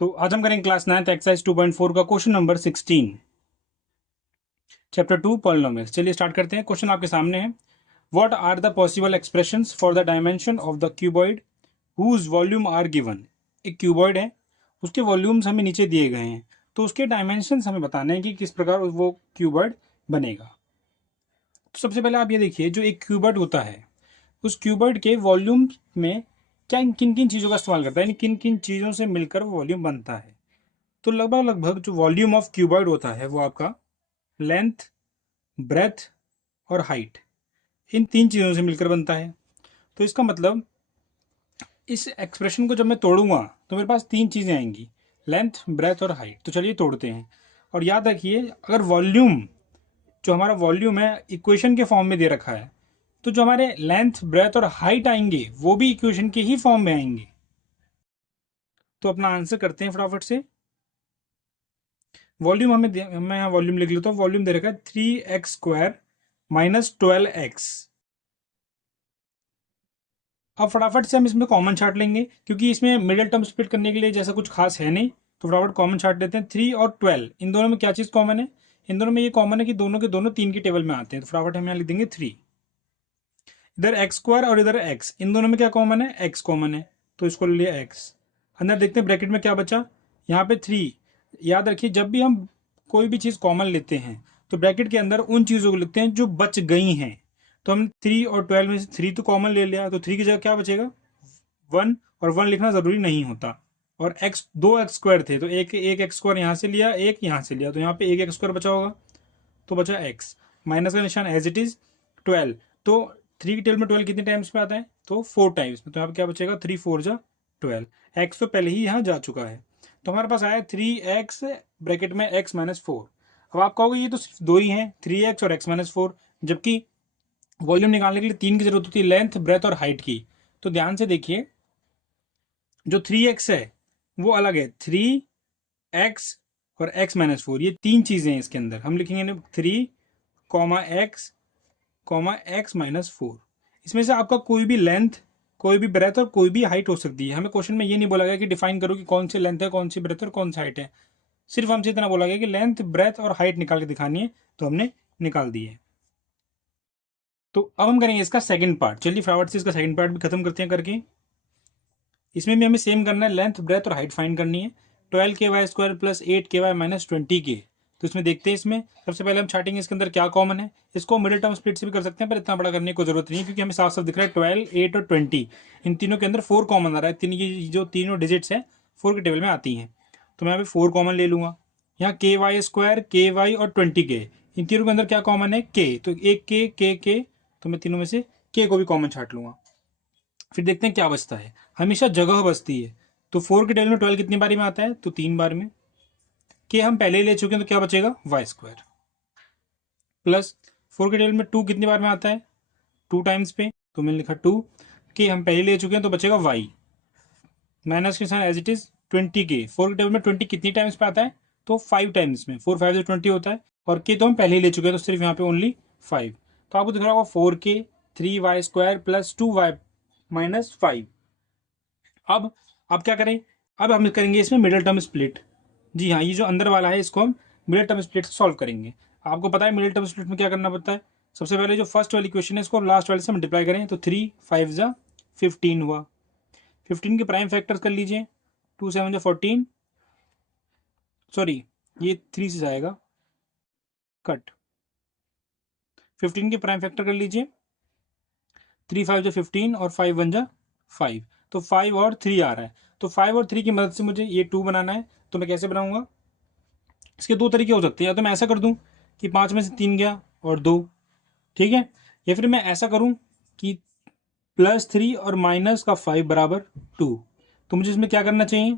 तो आज हम करेंगे क्लास 9 एक्सरसाइज 2.4 का क्वेश्चन नंबर 16 चैप्टर 2 पॉलिनोमियल्स। चलिए स्टार्ट करते हैं। क्वेश्चन आपके सामने है, what are the possible expressions for the dimension of the cuboid whose volume are given. एक क्यूबॉइड है, उसके वॉल्यूम्स हमें नीचे दिए गए हैं, तो उसके डायमेंशंस हमें बताने हैं कि किस प्रकार वो क्यूबॉइड बनेगा। तो सबसे पहले आप ये देखिए, जो एक क्यूबॉइड होता है उस क्यूबॉइड के वॉल्यूम में क्या किन किन चीज़ों का इस्तेमाल करता है, यानी किन किन चीज़ों से मिलकर वो वॉल्यूम बनता है। तो लगभग लगभग जो वॉल्यूम ऑफ क्यूबॉइड होता है वो आपका लेंथ, ब्रेथ और हाइट, इन तीन चीज़ों से मिलकर बनता है। तो इसका मतलब इस एक्सप्रेशन को जब मैं तोड़ूंगा तो मेरे पास तीन चीज़ें आएंगी, लेंथ, ब्रेथ और हाइट। तो चलिए तोड़ते हैं। और याद रखिए, अगर वॉल्यूम, जो हमारा वॉल्यूम है, इक्वेशन के फॉर्म में दे रखा है, तो जो हमारे लेंथ, ब्रेथ और हाइट आएंगे वो भी इक्वेशन के ही फॉर्म में आएंगे। तो अपना आंसर करते हैं फटाफट से। वॉल्यूम मैं यहाँ वॉल्यूम लिख लेता हूँ। वॉल्यूम दे रखा है 3x² माइनस 12x। अब फटाफट से हम इसमें कॉमन छाट लेंगे, क्योंकि इसमें मिडिल टर्म स्प्लिट करने के लिए जैसा कुछ खास है नहीं। तो फटाफट कॉमन छाट लेते हैं। 3 और 12, इन दोनों में क्या चीज़ कॉमन है? इन दोनों में ये कॉमन है कि दोनों के दोनों 3 की टेबल में आते हैं। तो फटाफट हम यहाँ लिख देंगे 3। इधर x² और इधर x, इन दोनों में क्या कॉमन है? x कॉमन है, तो इसको ले लिया x। अंदर देखते हैं ब्रैकेट में क्या बचा, यहाँ पे 3। याद रखिए, जब भी हम कोई भी चीज़ कॉमन लेते हैं तो ब्रैकेट के अंदर उन चीज़ों को लिखते हैं जो बच गई हैं। तो हम 3 और 12 में से 3 तो कॉमन ले लिया, तो 3 की जगह क्या बचेगा? 1। और 1 लिखना ज़रूरी नहीं होता। और x, 2x² थे, तो एक एक x² यहाँ से लिया, एक यहाँ से लिया, तो यहाँ पे एक x² बचा होगा, तो बचा x। माइनस का निशान एज इट इज। 12, तो 3 की टेबल में 12 कितने टाइम्स में आता है? तो 4 टाइम्स में। तो यहाँ पे क्या बचेगा? 3 4 जा 12। x तो पहले ही यहाँ जा चुका है, तो हमारे पास आया 3x ब्रैकेट में x माइनस 4। अब आप कहोगे ये तो सिर्फ दो ही हैं, 3x और x माइनस 4, जबकि वॉल्यूम निकालने के लिए 3 की जरूरत होती है, लेंथ, ब्रेथ और हाइट की। तो ध्यान से देखिए, जो 3x है वो अलग है, 3x और x माइनस 4, ये तीन चीज़ें हैं इसके अंदर। हम लिखेंगे 3, x माइनस 4। इसमें से आपका कोई भी लेंथ, कोई भी ब्रेथ और कोई भी हाइट हो सकती है। हमें क्वेश्चन में ये नहीं बोला गया कि डिफाइन करो कि कौन सी लेंथ है, कौन सी ब्रेथ और कौन सी हाइट है। सिर्फ हमसे इतना बोला गया कि लेंथ, ब्रेथ और हाइट निकाल के दिखानी है, तो हमने निकाल दी है। तो अब हम करेंगे इसका सेकंड पार्ट। चलिए फटाफट से इसका सेकंड पार्ट भी खत्म करते हैं करके। इसमें भी हमें सेम करना है, लेंथ, ब्रेथ और हाइट फाइंड करनी है। 12k² plus 8k minus 20k। तो इसमें देखते हैं, इसमें सबसे पहले हम छाटेंगे इसके अंदर क्या कॉमन है। इसको मिडिल टर्म स्प्लिट से भी कर सकते हैं, पर इतना बड़ा करने की कोई जरूरत नहीं है, क्योंकि हमें साफ साफ दिख रहा है 12, 8 और 20, इन तीनों के अंदर 4 कॉमन आ रहा है। तीन की जो तीनों डिजिट्स हैं 4 के टेबल में आती हैं, तो मैं यहाँ पे 4 कॉमन ले लूँगा। यहाँ KY², KY और 20k, इन तीनों के अंदर क्या कॉमन है? k, तो एक k, तो मैं तीनों में से k को भी कॉमन छाट लूँगा। फिर देखते हैं क्या बचता है। हमेशा जगह बचती है, तो 4 के टेबल में 12 कितनी बारी में आता है? तो 3 बार में। के हम पहले ही ले चुके हैं, तो क्या बचेगा? y² प्लस 4 के टेबल में 2 कितनी बार में आता है? 2 टाइम्स पे, तो मैंने लिखा 2। के हम पहले ले चुके हैं, तो बचेगा y। माइनस के साथ एज इट इज 20k। 4 के टेबल में 20 कितनी टाइम्स पे आता है? तो 5 टाइम्स में। 4 5 से 20 होता है, और के तो हम पहले ही ले चुके हैं, तो सिर्फ यहाँ पे ओनली 5। तो आपको दिख रहा होगा 4k 3y² plus 2y minus 5। अब क्या करें? अब हम करेंगे इसमें मिडिल टर्म स्प्लिट। जी हाँ, ये जो अंदर वाला है इसको हम मिडिल टर्म स्प्लिट से सॉल्व करेंगे। आपको पता है मिडिल टर्म स्प्लिट में क्या करना पड़ता है। सबसे पहले जो फर्स्ट वाली क्वेश्चन है इसको लास्ट वाले से मल्टीप्लाई करें, तो 3 5 जा 15 हुआ। 15 के प्राइम फैक्टर्स कर लीजिए, 2 7 जा 14, सॉरी ये 3 से जाएगा कट। 15 के प्राइम फैक्टर कर लीजिए, 3 5 जा 15 और 5 1 जा 5, तो 5 और 3 आ रहा है। तो 5 और 3 की मदद से मुझे ये 2 बनाना है, तो मैं कैसे बनाऊंगा? इसके दो तरीके हो सकते हैं, या तो मैं ऐसा कर दूं कि 5 में से 3 गया और 2, ठीक है, या फिर मैं ऐसा करूं कि +3 और माइनस का 5 बराबर 2। तो मुझे इसमें क्या करना चाहिए?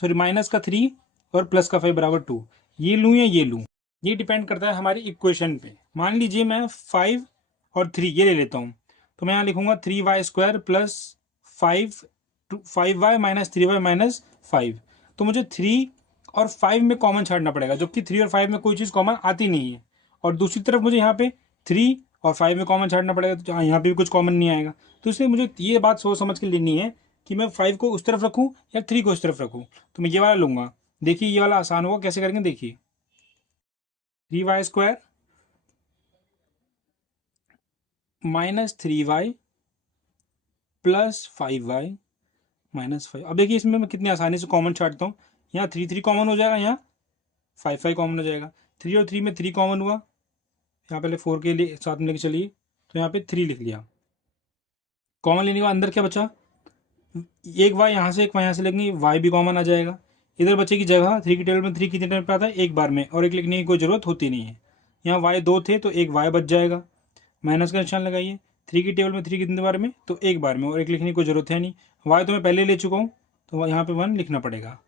सॉरी, माइनस का 3 और प्लस का 5 बराबर 2, ये लूँ या ये लूँ? ये डिपेंड करता है हमारी इक्वेशन पे। मान लीजिए मैं 5 और 3 ये ले लेता हूँ, तो मैं यहाँ लिखूंगा 3y² plus 5y minus 3y minus 5। तो मुझे 3 और 5 में कॉमन छाड़ना पड़ेगा, जबकि 3 और 5 में कोई चीज़ कॉमन आती नहीं है। और दूसरी तरफ मुझे यहाँ पे 3 और 5 में कॉमन छाड़ना पड़ेगा, तो यहाँ पे भी कुछ कॉमन नहीं आएगा। तो इसलिए मुझे ये बात सोच समझ के लेनी है कि मैं 5 को उस तरफ रखूँ या 3 को उस तरफ रखूँ, तो मैं ये वाला लूँगा। देखिए ये वाला आसान होगा, कैसे करेंगे देखिए। 3y² minus 3y plus 5y minus 5। अब देखिए इसमें मैं कितनी आसानी से कॉमन छाटता हूँ। यहाँ 3 कॉमन हो जाएगा, यहाँ 5 कॉमन हो जाएगा। 3 और 3 में 3 कॉमन हुआ, यहाँ पहले 4 के लिए साथ में लेके चलिए, तो यहाँ पे 3 लिख लिया। कॉमन लेने के बाद अंदर क्या बचा, एक वाई यहाँ से एक वाई यहाँ से लेंगे, वाई भी कॉमन आ जाएगा। इधर बचेगी जगह, 3 की टेबल में 3 कितने टाइम पे आता है, एक बार में, और एक लिखने की कोई ज़रूरत होती नहीं है। यहाँ वाई 2 थे तो एक वाई बच जाएगा, माइनस का निशान लगाइए। 3 की टेबल में 3 कितने बार में, तो एक बार में, और एक लिखने की कोई ज़रूरत है नहीं। वाई तो मैं पहले ले चुका हूँ, तो यहाँ पे 1 लिखना पड़ेगा।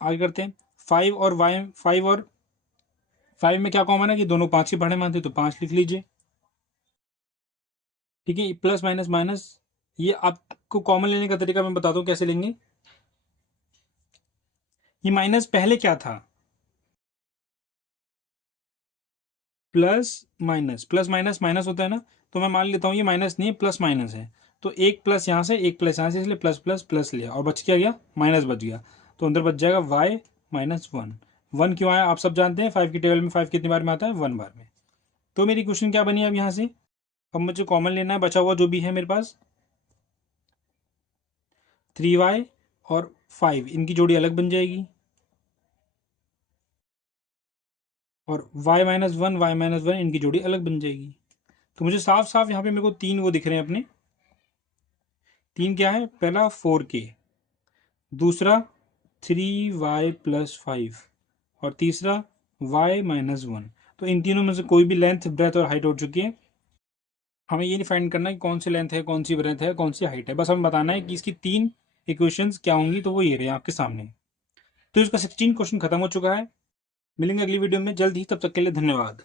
आगे करते हैं। 5 में क्या कॉमन है कि दोनों 5 के पढ़े मानते, तो 5 लिख लीजिए। ठीक है, प्लस माइनस माइनस, ये आपको कॉमन लेने का तरीका मैं बताता हूँ कैसे लेंगे। ये माइनस पहले क्या था, प्लस माइनस माइनस होता है ना, तो मैं मान लेता हूँ ये माइनस नहीं है, प्लस माइनस है। तो एक प्लस यहाँ से एक प्लस यहाँ से, इसलिए प्लस प्लस प्लस लिया, और बच क्या गया, माइनस बच गया। तो अंदर बच जाएगा वाई माइनस 1। 1 क्यों आया आप सब जानते हैं, 5 की टेबल में 5 कितनी बार में आता है, 1 बार में। तो मेरी क्वेश्चन क्या बनी अब यहाँ से, अब मुझे कॉमन लेना है, बचा हुआ जो भी है मेरे पास 3y और 5, इनकी जोड़ी अलग बन जाएगी, और y-1 इनकी जोड़ी अलग बन जाएगी। तो मुझे साफ साफ यहाँ पे मेरे को 3 वो दिख रहे हैं अपने। 3 क्या है, पहला 4k, दूसरा 3y प्लस 5, और तीसरा y-1। तो इन तीनों में से कोई भी लेंथ, ब्रेथ और हाइट हो चुकी है। हमें ये नहीं फाइंड करना कि कौन सी लेंथ है, कौन सी ब्रेथ है, कौन सी हाइट है, बस हमें बताना है कि इसकी 3 इक्वेशंस क्या होंगी, तो वो ये रहे आपके सामने। तो इसका 16 क्वेश्चन खत्म हो चुका है। मिलेंगे अगली वीडियो में जल्द ही, तब तक के लिए धन्यवाद।